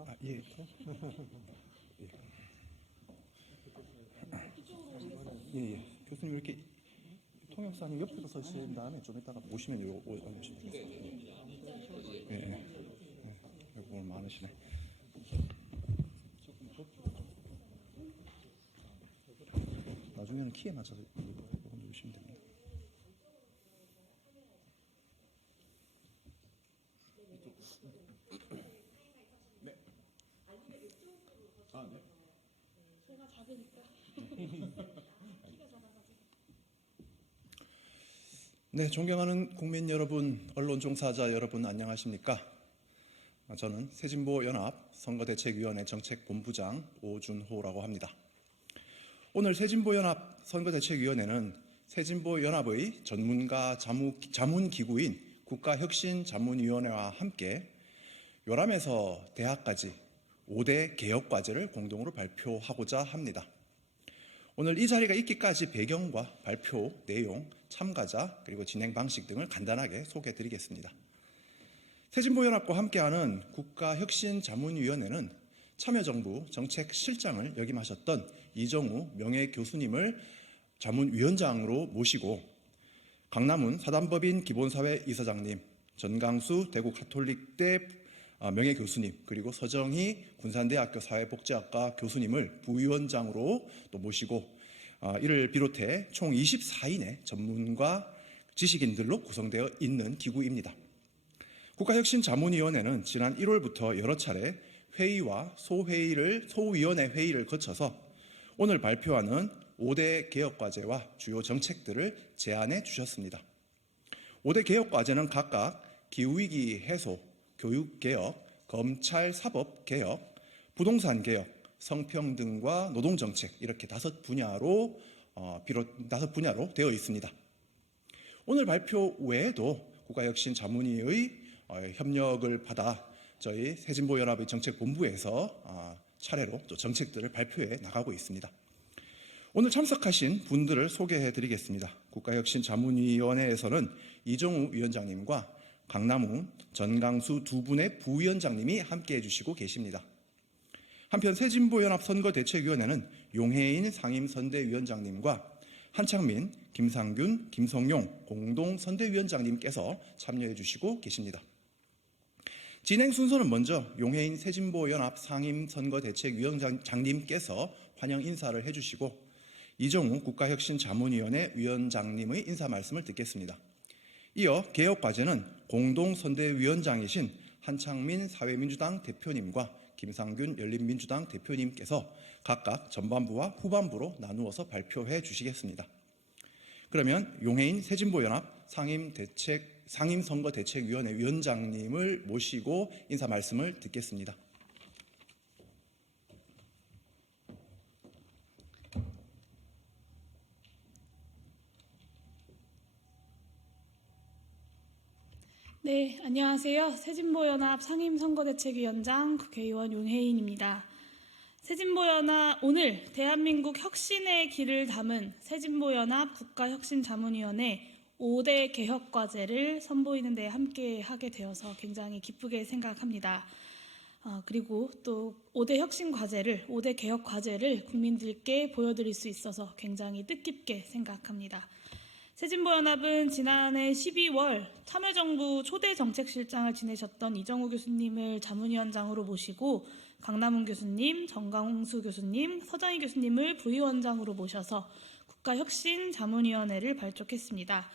있습니까? 예. 예. 교수님 이렇게 통역사님 옆에서 서신 다음에 좀 이따가 오시면 오시면 되겠습니다. 예. 오늘 많으시네. 나중에는 키에 맞춰서 이거 누르시면 됩니다. 네. 아, 네. 제가 작으니까. 네, 존경하는 국민 여러분, 언론 종사자 여러분 안녕하십니까? 저는 새진보연합 선거대책위원회 정책본부장 오준호라고 합니다. 오늘 새진보연합 선거대책위원회는 새진보연합의 전문가 자문기구인 국가혁신자문위원회와 함께 요람에서 대학까지 5대 개혁과제를 공동으로 발표하고자 합니다. 오늘 이 자리가 있기까지 배경과 발표 내용, 참가자, 그리고 진행 방식 등을 간단하게 소개해 드리겠습니다. 새진보연합과 함께하는 국가혁신자문위원회는 참여정부 정책실장을 역임하셨던 이정우 명예교수님을 자문위원장으로 모시고 강남훈 사단법인 기본사회 이사장님, 전강수 대구 가톨릭대 명예교수님, 그리고 서정희 군산대학교 사회복지학과 교수님을 부위원장으로 또 모시고 이를 비롯해 총 24인의 전문가 지식인들로 구성되어 있는 기구입니다. 국가혁신자문위원회는 지난 1월부터 여러 차례 회의와 소위원회 회의를 거쳐서 오늘 발표하는 5대 개혁과제와 주요 정책들을 제안해 주셨습니다. 5대 개혁과제는 각각 기후위기 해소, 교육개혁, 검찰사법개혁, 부동산개혁, 성평등과 노동정책 이렇게 5분야로 되어 있습니다. 오늘 발표 외에도 국가혁신자문위의 협력을 받아 저희 새진보연합의 정책본부에서 차례로 또 정책들을 발표해 나가고 있습니다. 오늘 참석하신 분들을 소개해 드리겠습니다. 국가혁신자문위원회에서는 이정우 위원장님과 강남훈, 전강수 두 분의 부위원장님이 함께해 주시고 계십니다. 한편 새진보연합 선거대책위원회는 용해인 상임선대위원장님과 한창민, 김상균, 김성용 공동선대위원장님께서 참여해 주시고 계십니다. 진행 순서는 먼저 용해인 새진보연합 상임선거대책위원장님께서 환영 인사를 해주시고 이정우 국가혁신자문위원회 위원장님의 인사 말씀을 듣겠습니다. 이어 개혁과제는 공동선대위원장이신 한창민 사회민주당 대표님과 김상균 열린민주당 대표님께서 각각 전반부와 후반부로 나누어서 발표해 주시겠습니다. 그러면 용해인 새진보연합 상임선거대책위원회 위원장님을 모시고 인사 말씀을 듣겠습니다. 네, 안녕하세요. 새진보연합 상임선거대책위원장 국회의원 용혜인입니다. 새진보연합 오늘 대한민국 혁신의 길을 담은 새진보연합 국가혁신자문위원회 5대 개혁과제를 선보이는 데 함께하게 되어서 굉장히 기쁘게 생각합니다. 그리고 또 5대 혁신과제를, 5대 개혁과제를 국민들께 보여드릴 수 있어서 굉장히 뜻깊게 생각합니다. 새진보연합은 지난해 12월 참여정부 초대 정책실장을 지내셨던 이정우 교수님을 자문위원장으로 모시고 강남훈 교수님, 정강수 교수님, 서정희 교수님을 부위원장으로 모셔서 국가혁신자문위원회를 발족했습니다.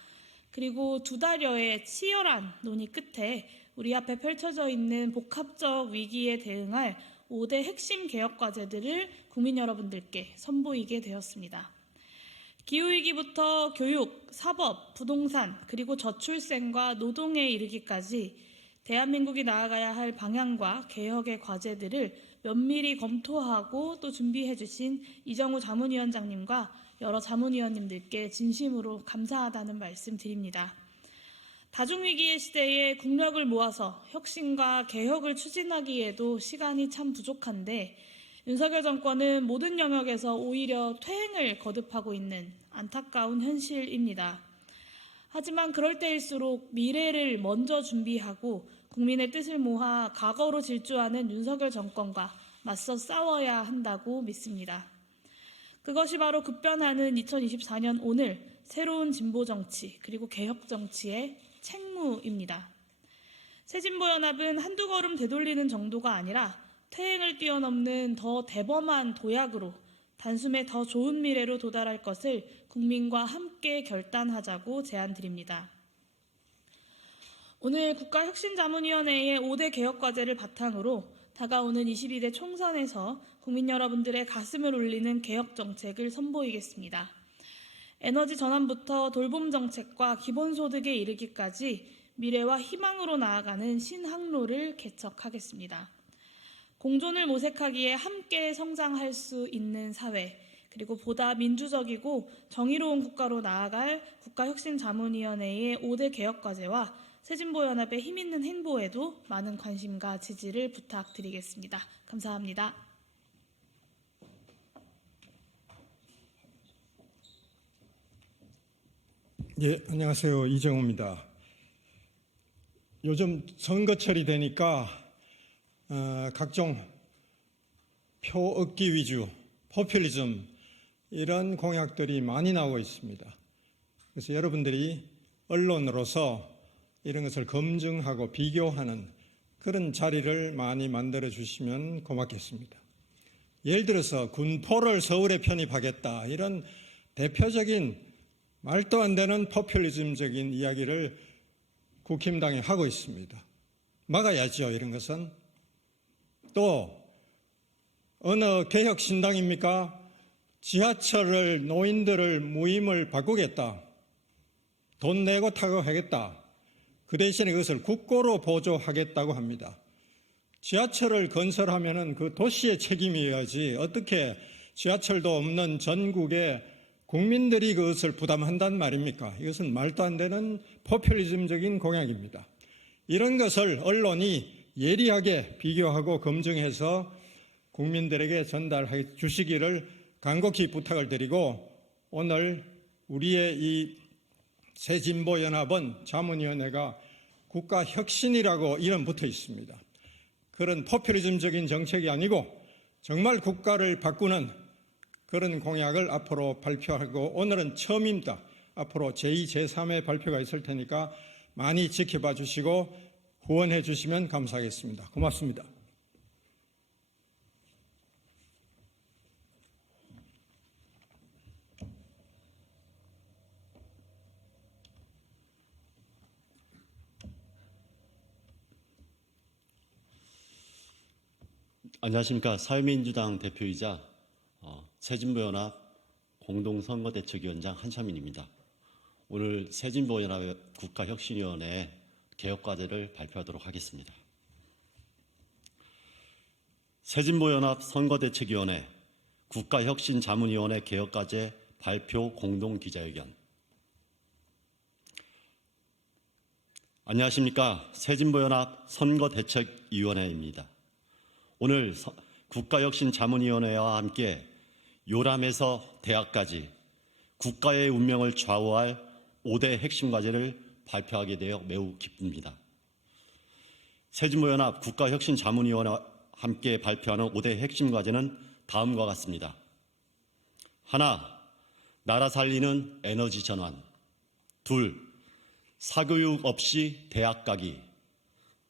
그리고 2달여의 치열한 논의 끝에 우리 앞에 펼쳐져 있는 복합적 위기에 대응할 5대 핵심 개혁과제들을 국민 여러분들께 선보이게 되었습니다. 기후위기부터 교육, 사법, 부동산, 그리고 저출생과 노동에 이르기까지 대한민국이 나아가야 할 방향과 개혁의 과제들을 면밀히 검토하고 또 준비해 주신 이정우 자문위원장님과 여러 자문위원님들께 진심으로 감사하다는 말씀 드립니다. 다중위기의 시대에 국력을 모아서 혁신과 개혁을 추진하기에도 시간이 참 부족한데 윤석열 정권은 모든 영역에서 오히려 퇴행을 거듭하고 있는 안타까운 현실입니다. 하지만 그럴 때일수록 미래를 먼저 준비하고 국민의 뜻을 모아 과거로 질주하는 윤석열 정권과 맞서 싸워야 한다고 믿습니다. 그것이 바로 급변하는 2024년 오늘 새로운 진보 정치 그리고 개혁 정치의 책무입니다. 새진보연합은 한두 걸음 되돌리는 정도가 아니라 퇴행을 뛰어넘는 더 대범한 도약으로 단숨에 더 좋은 미래로 도달할 것을 국민과 함께 결단하자고 제안드립니다. 오늘 국가혁신자문위원회의 5대 개혁과제를 바탕으로 다가오는 22대 총선에서 국민 여러분들의 가슴을 울리는 개혁 정책을 선보이겠습니다. 에너지 전환부터 돌봄 정책과 기본소득에 이르기까지 미래와 희망으로 나아가는 신항로를 개척하겠습니다. 공존을 모색하기에 함께 성장할 수 있는 사회, 그리고 보다 민주적이고 정의로운 국가로 나아갈 국가혁신자문위원회의 5대 개혁과제와 새진보연합의 힘있는 행보에도 많은 관심과 지지를 부탁드리겠습니다. 감사합니다. 예, 안녕하세요. 이정우입니다. 요즘 선거철이 되니까 각종 표 얻기 위주, 포퓰리즘 이런 공약들이 많이 나오고 있습니다. 그래서 여러분들이 언론으로서 이런 것을 검증하고 비교하는 그런 자리를 많이 만들어 주시면 고맙겠습니다. 예를 들어서 군포를 서울에 편입하겠다 이런 대표적인 말도 안 되는 포퓰리즘적인 이야기를 국힘당이 하고 있습니다. 막아야죠, 이런 것은. 또 어느 개혁신당입니까? 지하철을 노인들을 무임을 바꾸겠다. 돈 내고 타고 하겠다. 그 대신에 그것을 국고로 보조하겠다고 합니다. 지하철을 건설하면은 그 도시의 책임이어야지 어떻게 지하철도 없는 전국의 국민들이 그것을 부담한단 말입니까? 이것은 말도 안 되는 포퓰리즘적인 공약입니다. 이런 것을 언론이 예리하게 비교하고 검증해서 국민들에게 전달해 주시기를 간곡히 부탁을 드리고, 오늘 우리의 이 새진보연합은 자문위원회가 국가혁신이라고 이름 붙어 있습니다. 그런 포퓰리즘적인 정책이 아니고 정말 국가를 바꾸는 그런 공약을 앞으로 발표하고, 오늘은 처음입니다. 앞으로 제2, 제3의 발표가 있을 테니까 많이 지켜봐 주시고 후원해 주시면 감사하겠습니다. 고맙습니다. 안녕하십니까. 사회민주당 대표이자 새진보연합 공동선거대책위원장 한창민입니다. 오늘 새진보연합 국가혁신위원회 개혁과제를 발표하도록 하겠습니다. 새진보연합 선거대책위원회 국가혁신자문위원회 개혁과제 발표 공동기자회견. 안녕하십니까. 새진보연합 선거대책위원회입니다. 오늘 국가혁신자문위원회와 함께 요람에서 대학까지 국가의 운명을 좌우할 5대 핵심 과제를 발표하게 되어 매우 기쁩니다. 새진보연합 국가혁신자문위원회와 함께 발표하는 5대 핵심 과제는 다음과 같습니다. 하나, 나라 살리는 에너지 전환. 둘, 사교육 없이 대학 가기.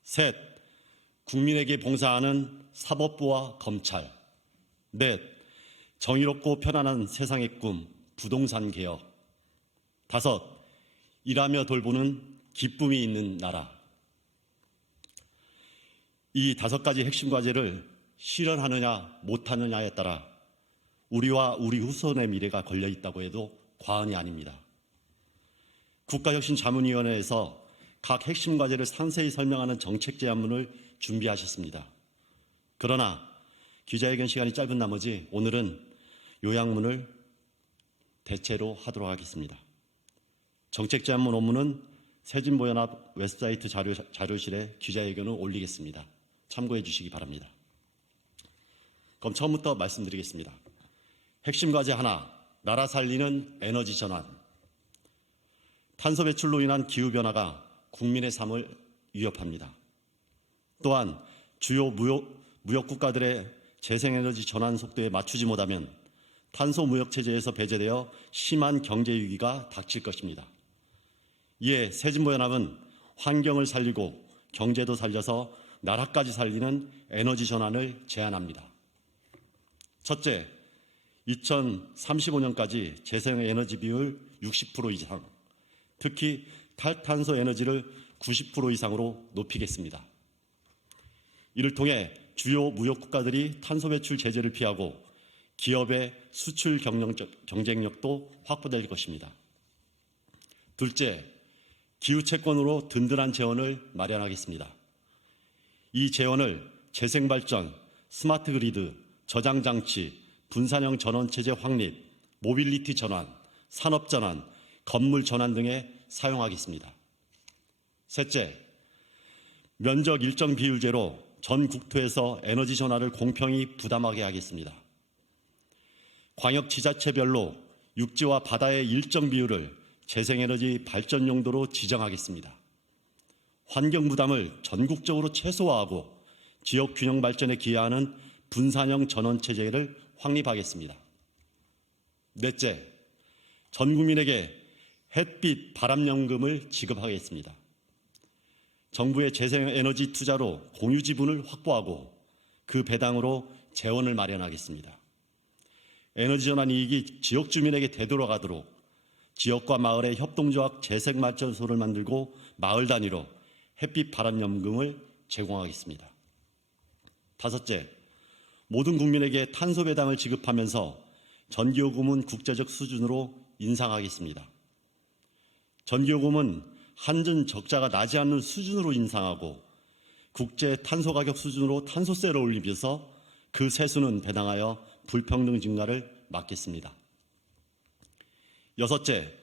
셋, 국민에게 봉사하는 사법부와 검찰. 넷, 정의롭고 편안한 세상의 꿈, 부동산 개혁. 다섯, 일하며 돌보는 기쁨이 있는 나라. 이 5가지 핵심 과제를 실현하느냐 못하느냐에 따라 우리와 우리 후손의 미래가 걸려 있다고 해도 과언이 아닙니다. 국가혁신자문위원회에서 각 핵심 과제를 상세히 설명하는 정책 제안문을 준비하셨습니다. 그러나 기자회견 시간이 짧은 나머지 오늘은 요약문을 대체로 하도록 하겠습니다. 정책 제안문 원문은 새진보연합 웹사이트 자료실에 기자회견을 올리겠습니다. 참고해 주시기 바랍니다. 그럼 처음부터 말씀드리겠습니다. 핵심 과제 하나, 나라 살리는 에너지 전환. 탄소 배출로 인한 기후변화가 국민의 삶을 위협합니다. 또한 주요 무역 국가들의 재생에너지 전환 속도에 맞추지 못하면 탄소 무역 체제에서 배제되어 심한 경제 위기가 닥칠 것입니다. 이에 새진보연합은 환경을 살리고 경제도 살려서 나라까지 살리는 에너지 전환을 제안합니다. 첫째, 2035년까지 재생에너지 비율 60% 이상, 특히 탈탄소 에너지를 90% 이상으로 높이겠습니다. 이를 통해 주요 무역 국가들이 탄소 배출 제재를 피하고 기업의 수출 경쟁력도 확보될 것입니다. 둘째, 기후 채권으로 든든한 재원을 마련하겠습니다. 이 재원을 재생발전, 스마트 그리드, 저장 장치, 분산형 전원 체제 확립, 모빌리티 전환, 산업 전환, 건물 전환 등에 사용하겠습니다. 셋째, 면적 일정 비율제로 전 국토에서 에너지 전환을 공평히 부담하게 하겠습니다. 광역 지자체별로 육지와 바다의 일정 비율을 재생에너지 발전 용도로 지정하겠습니다. 환경 부담을 전국적으로 최소화하고 지역 균형 발전에 기여하는 분산형 전원 체제를 확립하겠습니다. 넷째, 전 국민에게 햇빛 바람연금을 지급하겠습니다. 정부의 재생에너지 투자로 공유 지분을 확보하고 그 배당으로 재원을 마련하겠습니다. 에너지 전환 이익이 지역 주민에게 되돌아가도록 지역과 마을의 협동조합 재생발전소를 만들고 마을 단위로 햇빛 바람연금을 제공하겠습니다. 다섯째, 모든 국민에게 탄소 배당을 지급하면서 전기요금은 국제적 수준으로 인상하겠습니다. 전기요금은 한전 적자가 나지 않는 수준으로 인상하고 국제 탄소 가격 수준으로 탄소세를 올리면서 그 세수는 배당하여 불평등 증가를 막겠습니다. 여섯째,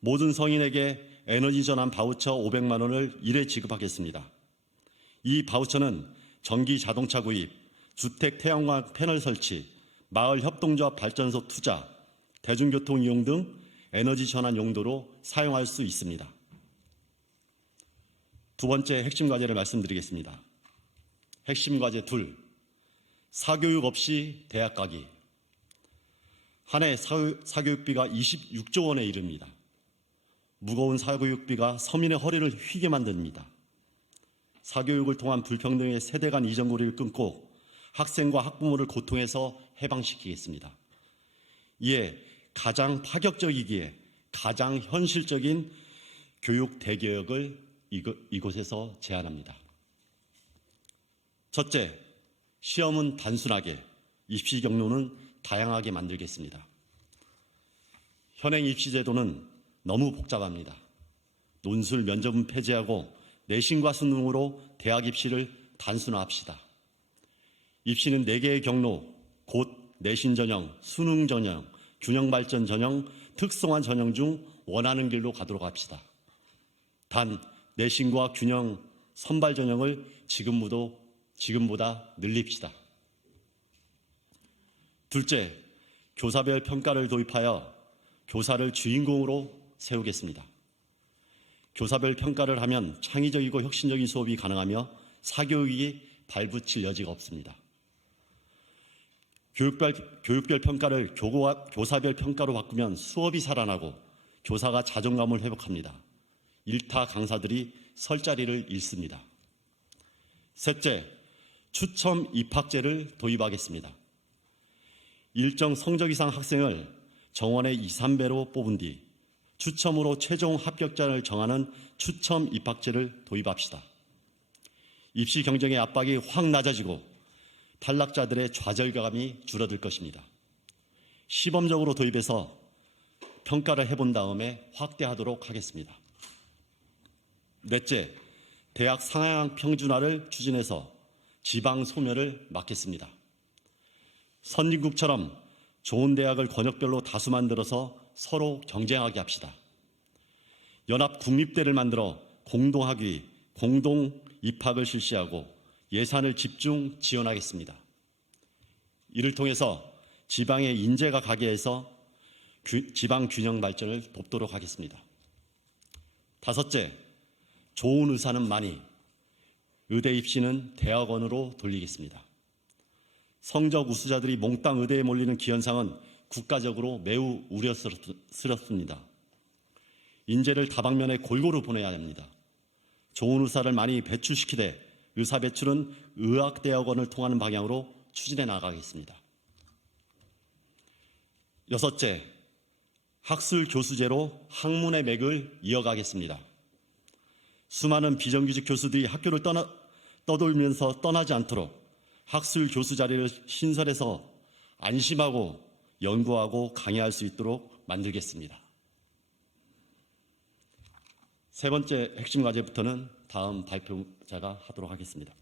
모든 성인에게 에너지 전환 바우처 500만 원을 1회 지급하겠습니다. 이 바우처는 전기 자동차 구입, 주택 태양광 패널 설치, 마을 협동조합 발전소 투자, 대중교통 이용 등 에너지 전환 용도로 사용할 수 있습니다. 두 번째 핵심 과제를 말씀드리겠습니다. 핵심 과제 둘, 사교육 없이 대학 가기. 한 해 사교육비가 26조 원에 이릅니다. 무거운 사교육비가 서민의 허리를 휘게 만듭니다. 사교육을 통한 불평등의 세대 간 이전고리를 끊고 학생과 학부모를 고통에서 해방시키겠습니다. 이에 가장 파격적이기에 가장 현실적인 교육 대개혁을 이곳에서 제안합니다. 첫째, 시험은 단순하게, 입시 경로는 다양하게 만들겠습니다. 현행 입시 제도는 너무 복잡합니다. 논술 면접은 폐지하고 내신과 수능으로 대학 입시를 단순화합시다. 입시는 4개의 경로, 곧 내신 전형, 수능 전형, 균형 발전 전형, 특성화 전형 중 원하는 길로 가도록 합시다. 단 내신과 균형 선발 전형을 지금보다 늘립시다. 둘째, 교사별 평가를 도입하여 교사를 주인공으로 세우겠습니다. 교사별 평가를 하면 창의적이고 혁신적인 수업이 가능하며 사교육이 발붙일 여지가 없습니다. 교육별 평가를 교사별 평가로 바꾸면 수업이 살아나고 교사가 자존감을 회복합니다. 일타 강사들이 설 자리를 잃습니다. 셋째, 추첨 입학제를 도입하겠습니다. 일정 성적 이상 학생을 정원의 2, 3배로 뽑은 뒤 추첨으로 최종 합격자를 정하는 추첨 입학제를 도입합시다. 입시 경쟁의 압박이 확 낮아지고 탈락자들의 좌절감이 줄어들 것입니다. 시범적으로 도입해서 평가를 해본 다음에 확대하도록 하겠습니다. 넷째, 대학 상향 평준화를 추진해서 지방 소멸을 막겠습니다. 선진국처럼 좋은 대학을 권역별로 다수 만들어서 서로 경쟁하게 합시다. 연합 국립대를 만들어 공동학위, 공동 입학을 실시하고 예산을 집중 지원하겠습니다. 이를 통해서 지방의 인재가 가게 해서 지방 균형 발전을 돕도록 하겠습니다. 다섯째, 좋은 의사는 많이, 의대 입시는 대학원으로 돌리겠습니다. 성적 우수자들이 몽땅 의대에 몰리는 기현상은 국가적으로 매우 우려스럽습니다. 인재를 다방면에 골고루 보내야 합니다. 좋은 의사를 많이 배출시키되 의사 배출은 의학대학원을 통하는 방향으로 추진해 나가겠습니다. 여섯째, 학술 교수제로 학문의 맥을 이어가겠습니다. 수많은 비정규직 교수들이 학교를 떠돌면서 떠나지 않도록 학술 교수 자리를 신설해서 안심하고 연구하고 강의할 수 있도록 만들겠습니다. 세 번째 핵심 과제부터는 다음 발표자가 하도록 하겠습니다.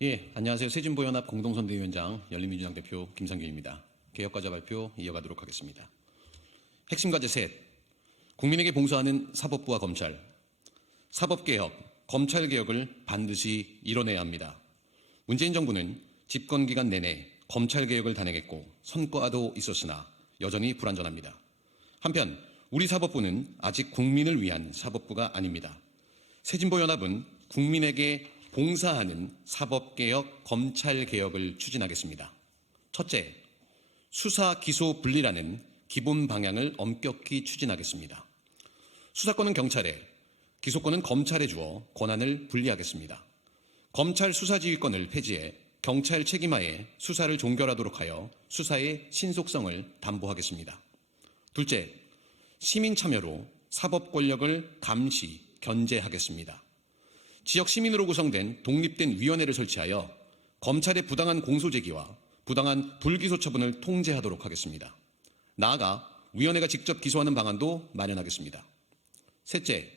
예, 안녕하세요. 새진보연합 공동선대위원장 열린민주당 대표 김상균입니다. 개혁과제 발표 이어가도록 하겠습니다. 핵심 과제 셋, 국민에게 봉사하는 사법부와 검찰, 사법개혁, 검찰개혁을 반드시 이뤄내야 합니다. 문재인 정부는 집권기간 내내 검찰개혁을 단행했고 성과도 있었으나 여전히 불완전합니다. 한편 우리 사법부는 아직 국민을 위한 사법부가 아닙니다. 새진보연합은 국민에게 봉사하는 사법개혁, 검찰개혁을 추진하겠습니다. 첫째, 수사, 기소 분리라는 기본 방향을 엄격히 추진하겠습니다. 수사권은 경찰에, 기소권은 검찰에 주어 권한을 분리하겠습니다. 검찰 수사지휘권을 폐지해 경찰 책임하에 수사를 종결하도록 하여 수사의 신속성을 담보하겠습니다. 둘째, 시민 참여로 사법 권력을 감시, 견제하겠습니다. 지역 시민으로 구성된 독립된 위원회를 설치하여 검찰의 부당한 공소제기와 부당한 불기소 처분을 통제하도록 하겠습니다. 나아가 위원회가 직접 기소하는 방안도 마련하겠습니다. 셋째,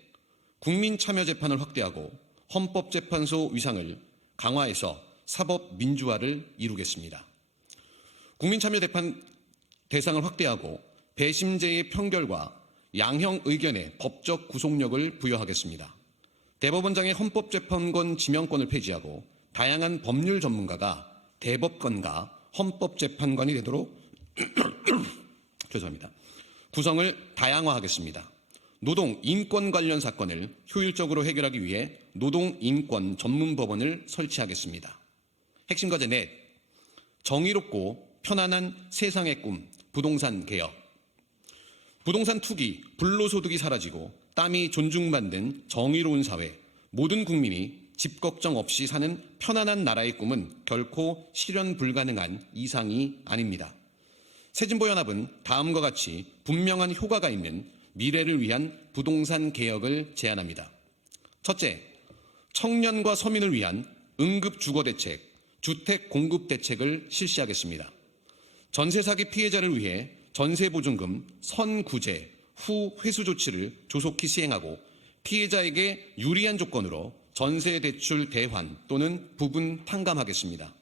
국민참여재판을 확대하고 헌법재판소 위상을 강화해서 사법 민주화를 이루겠습니다. 국민참여재판 대상을 확대하고 배심제의 평결과 양형 의견의 법적 구속력을 부여하겠습니다. 대법원장의 헌법재판관 지명권을 폐지하고 다양한 법률 전문가가 대법관과 헌법재판관이 되도록 죄송합니다. 구성을 다양화하겠습니다. 노동, 인권 관련 사건을 효율적으로 해결하기 위해 노동인권 전문법원을 설치하겠습니다. 핵심 과제 넷, 정의롭고 편안한 세상의 꿈, 부동산 개혁. 부동산 투기, 불로소득이 사라지고 땀이 존중받는 정의로운 사회, 모든 국민이 집 걱정 없이 사는 편안한 나라의 꿈은 결코 실현 불가능한 이상이 아닙니다. 새진보연합은 다음과 같이 분명한 효과가 있는 미래를 위한 부동산 개혁을 제안합니다. 첫째, 청년과 서민을 위한 응급주거대책, 주택공급대책을 실시하겠습니다. 전세 사기 피해자를 위해 전세보증금 선구제, 후회수 조치를 조속히 시행하고 피해자에게 유리한 조건으로 전세대출 대환 또는 부분 탕감하겠습니다.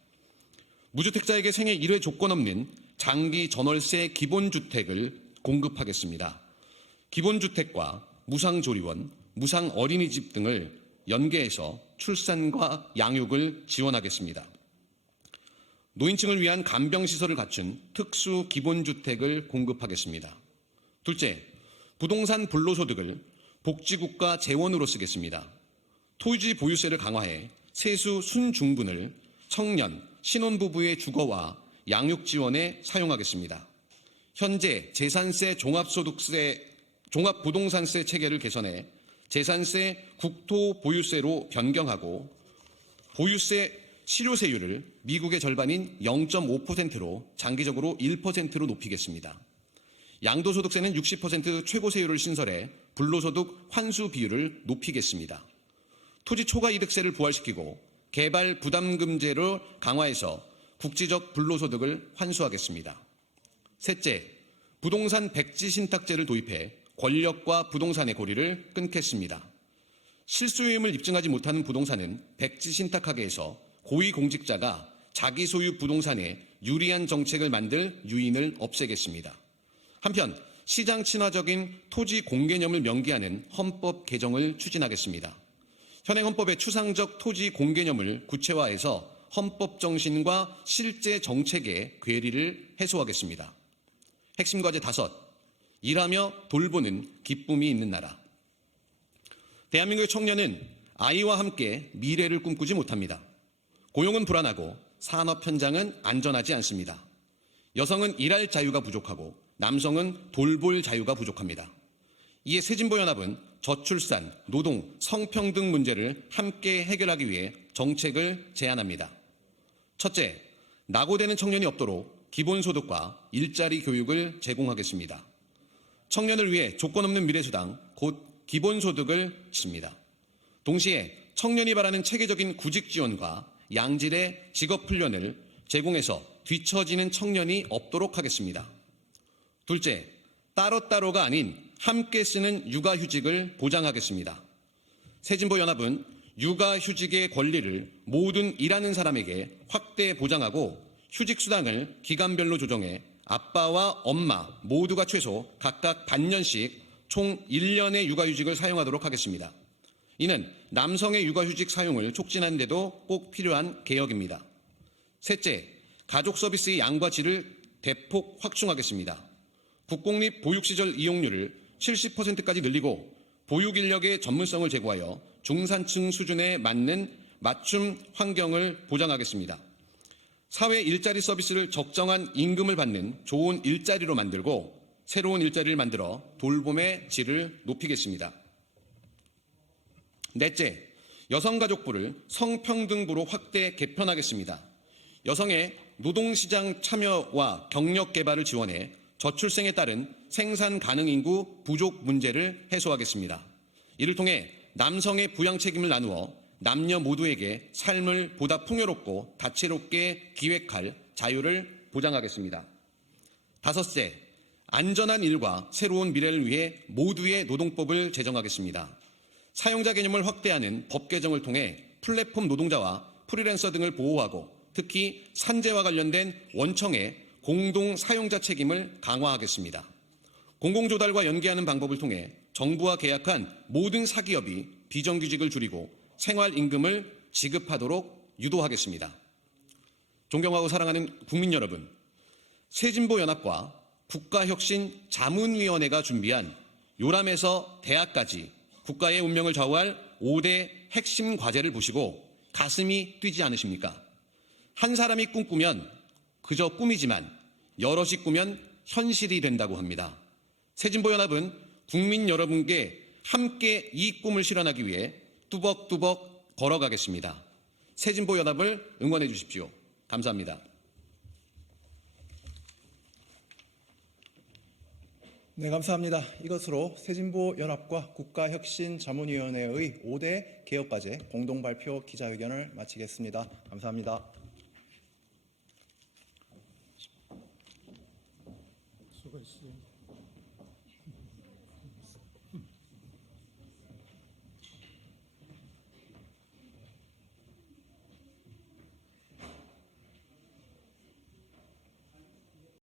무주택자에게 생애 1회 조건 없는 장기 전월세 기본주택을 공급하겠습니다. 기본주택과 무상조리원, 무상어린이집 등을 연계해서 출산과 양육을 지원하겠습니다. 노인층을 위한 간병시설을 갖춘 특수 기본주택을 공급하겠습니다. 둘째, 부동산 불로소득을 복지국가 재원으로 쓰겠습니다. 토지 보유세를 강화해 세수 순중분을 청년, 신혼부부의 주거와 양육 지원에 사용하겠습니다. 현재 재산세, 종합부동산세 체계를 개선해 재산세 국토보유세로 변경하고 보유세 실효세율을 미국의 절반인 0.5%로 장기적으로 1%로 높이겠습니다. 양도소득세는 60% 최고세율을 신설해 불로소득 환수 비율을 높이겠습니다. 토지 초과이득세를 부활시키고 개발 부담금제를 강화해서 국지적 불로소득을 환수하겠습니다. 셋째, 부동산 백지신탁제를 도입해 권력과 부동산의 고리를 끊겠습니다. 실소유임을 입증하지 못하는 부동산은 백지신탁하게 해서 고위공직자가 자기 소유 부동산에 유리한 정책을 만들 유인을 없애겠습니다. 한편 시장 친화적인 토지 공개념을 명기하는 헌법 개정을 추진하겠습니다. 현행 헌법의 추상적 토지 공개념을 구체화해서 헌법 정신과 실제 정책의 괴리를 해소하겠습니다. 핵심 과제 5, 일하며 돌보는 기쁨이 있는 나라. 대한민국의 청년은 아이와 함께 미래를 꿈꾸지 못합니다. 고용은 불안하고 산업 현장은 안전하지 않습니다. 여성은 일할 자유가 부족하고 남성은 돌볼 자유가 부족합니다. 이에 새진보연합은 저출산, 노동, 성평등 문제를 함께 해결하기 위해 정책을 제안합니다. 첫째, 낙오되는 청년이 없도록 기본소득과 일자리 교육을 제공하겠습니다. 청년을 위해 조건 없는 미래수당, 곧 기본소득을 칩니다. 동시에 청년이 바라는 체계적인 구직 지원과 양질의 직업훈련을 제공해서 뒤처지는 청년이 없도록 하겠습니다. 둘째, 따로따로가 아닌 함께 쓰는 육아휴직을 보장하겠습니다. 새진보연합은 육아휴직의 권리를 모든 일하는 사람에게 확대 보장하고 휴직수당을 기간별로 조정해 아빠와 엄마 모두가 최소 각각 반년씩 총 1년의 육아휴직을 사용하도록 하겠습니다. 이는 남성의 육아휴직 사용을 촉진하는 데도 꼭 필요한 개혁입니다. 셋째, 가족 서비스의 양과 질을 대폭 확충하겠습니다. 국공립 보육시설 이용률을 70%까지 늘리고 보육 인력의 전문성을 제고하여 중산층 수준에 맞는 맞춤 환경을 보장하겠습니다. 사회 일자리 서비스를 적정한 임금을 받는 좋은 일자리로 만들고 새로운 일자리를 만들어 돌봄의 질을 높이겠습니다. 넷째, 여성가족부를 성평등부로 확대 개편하겠습니다. 여성의 노동시장 참여와 경력 개발을 지원해 저출생에 따른 생산 가능 인구 부족 문제를 해소하겠습니다. 이를 통해 남성의 부양 책임을 나누어 남녀 모두에게 삶을 보다 풍요롭고 다채롭게 기획할 자유를 보장하겠습니다. 다섯째, 안전한 일과 새로운 미래를 위해 모두의 노동법을 제정하겠습니다. 사용자 개념을 확대하는 법 개정을 통해 플랫폼 노동자와 프리랜서 등을 보호하고 특히 산재와 관련된 원청의 공동 사용자 책임을 강화하겠습니다. 공공조달과 연계하는 방법을 통해 정부와 계약한 모든 사기업이 비정규직을 줄이고 생활임금을 지급하도록 유도하겠습니다. 존경하고 사랑하는 국민 여러분, 새진보연합과 국가혁신자문위원회가 준비한 요람에서 대학까지 국가의 운명을 좌우할 5대 핵심 과제를 보시고 가슴이 뛰지 않으십니까? 한 사람이 꿈꾸면 그저 꿈이지만 여럿이 꾸면 현실이 된다고 합니다. 새진보연합은 국민 여러분께 함께 이 꿈을 실현하기 위해 뚜벅뚜벅 걸어가겠습니다. 새진보연합을 응원해 주십시오. 감사합니다. 네, 감사합니다. 이것으로 새진보연합과 국가혁신자문위원회의 5대 개혁과제 공동발표 기자회견을 마치겠습니다. 감사합니다. 수고했어요.